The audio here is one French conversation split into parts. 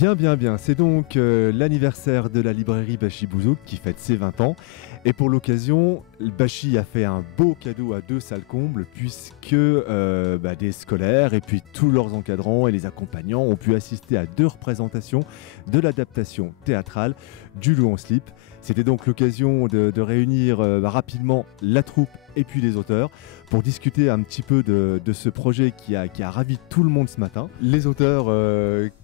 Bien, bien, bien. C'est donc l'anniversaire de la librairie Bachi Bouzouk qui fête ses 20 ans. Et pour l'occasion, Bachi a fait un beau cadeau à deux salles combles puisque des scolaires et puis tous leurs encadrants et les accompagnants ont pu assister à 2 représentations de l'adaptation théâtrale du Loup en slip. C'était donc l'occasion de réunir rapidement la troupe et puis les auteurs pour discuter un petit peu de ce projet qui a ravi tout le monde ce matin. Les auteurs,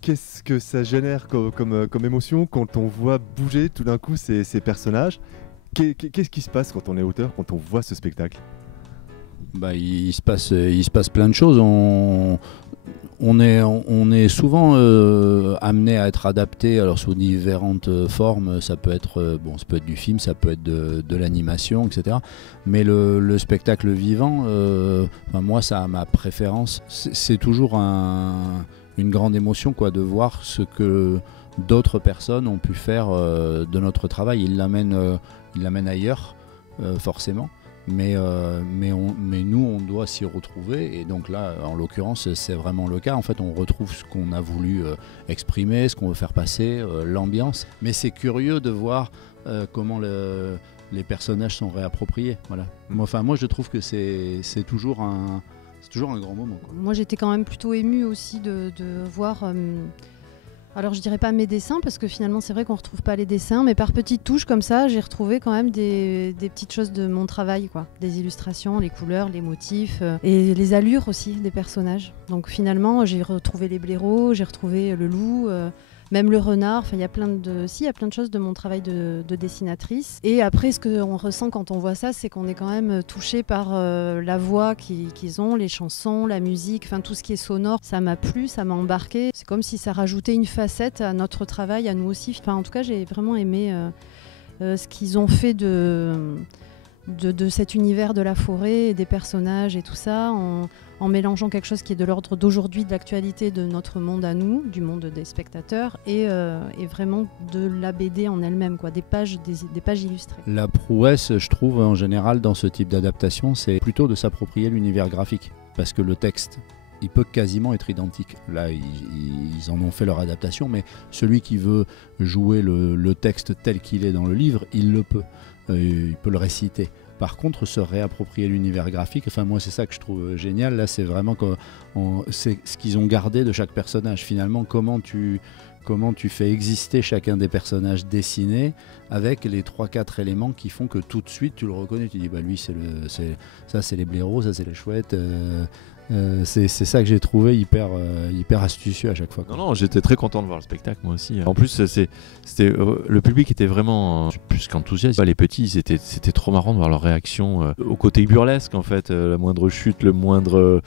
qu'est-ce que ça génère comme émotion quand on voit bouger tout d'un coup ces personnages? Qu'est-ce qui se passe quand on est auteur, quand on voit ce spectacle? Il se passe plein de choses. On est souvent amené à être adapté alors sous différentes formes. Ça peut être du film, ça peut être de l'animation, etc. Mais le spectacle vivant, moi, ça a ma préférence. C'est toujours une grande émotion de voir ce que d'autres personnes ont pu faire de notre travail. Ils l'amènent ailleurs, forcément. Mais nous, on doit s'y retrouver, et donc là, en l'occurrence, c'est vraiment le cas. En fait, on retrouve ce qu'on a voulu exprimer, ce qu'on veut faire passer, l'ambiance. Mais c'est curieux de voir comment les personnages sont réappropriés. Voilà. Moi, je trouve que c'est toujours un grand moment, quoi. Moi, j'étais quand même plutôt émue aussi de voir... Alors je dirais pas mes dessins parce que finalement c'est vrai qu'on retrouve pas les dessins, mais par petites touches comme ça j'ai retrouvé quand même des petites choses de mon travail, des illustrations, les couleurs, les motifs et les allures aussi des personnages. Donc finalement j'ai retrouvé les blaireaux, j'ai retrouvé le loup, même le renard. Enfin il y a plein de choses de mon travail de dessinatrice. Et après ce qu'on ressent quand on voit ça, c'est qu'on est quand même touché par la voix qu'ils ont, les chansons, la musique, enfin tout ce qui est sonore. Ça m'a plu, ça m'a embarqué. C'est comme si ça rajoutait une facette à notre travail, à nous aussi. Enfin en tout cas j'ai vraiment aimé ce qu'ils ont fait de cet univers de la forêt et des personnages et tout ça, en mélangeant quelque chose qui est de l'ordre d'aujourd'hui, de l'actualité de notre monde à nous, du monde des spectateurs, et vraiment de la BD en elle-même, des pages illustrées. La prouesse, je trouve, en général, dans ce type d'adaptation, c'est plutôt de s'approprier l'univers graphique, parce que le texte, il peut quasiment être identique. Là, ils en ont fait leur adaptation, mais celui qui veut jouer le texte tel qu'il est dans le livre, il le peut. Il peut le réciter. Par contre, se réapproprier l'univers graphique, moi c'est ça que je trouve génial. Là, c'est vraiment c'est ce qu'ils ont gardé de chaque personnage. Finalement, comment tu fais exister chacun des personnages dessinés avec les 3-4 éléments qui font que tout de suite tu le reconnais. Tu dis lui ça c'est les blaireaux, ça c'est les chouettes. C'est ça que j'ai trouvé hyper astucieux à chaque fois. Non, j'étais très content de voir le spectacle, moi aussi. En plus, le public était vraiment plus qu'enthousiaste. Les petits, c'était trop marrant de voir leur réaction au côté burlesque, en fait. La moindre chute, le moindre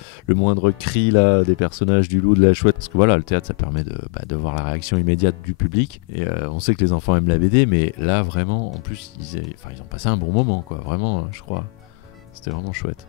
cri là, des personnages, du loup, de la chouette. Parce que voilà, le théâtre, ça permet de voir la réaction immédiate du public. Et on sait que les enfants aiment la BD, mais là, vraiment, en plus, ils ont passé un bon moment, Vraiment, je crois. C'était vraiment chouette.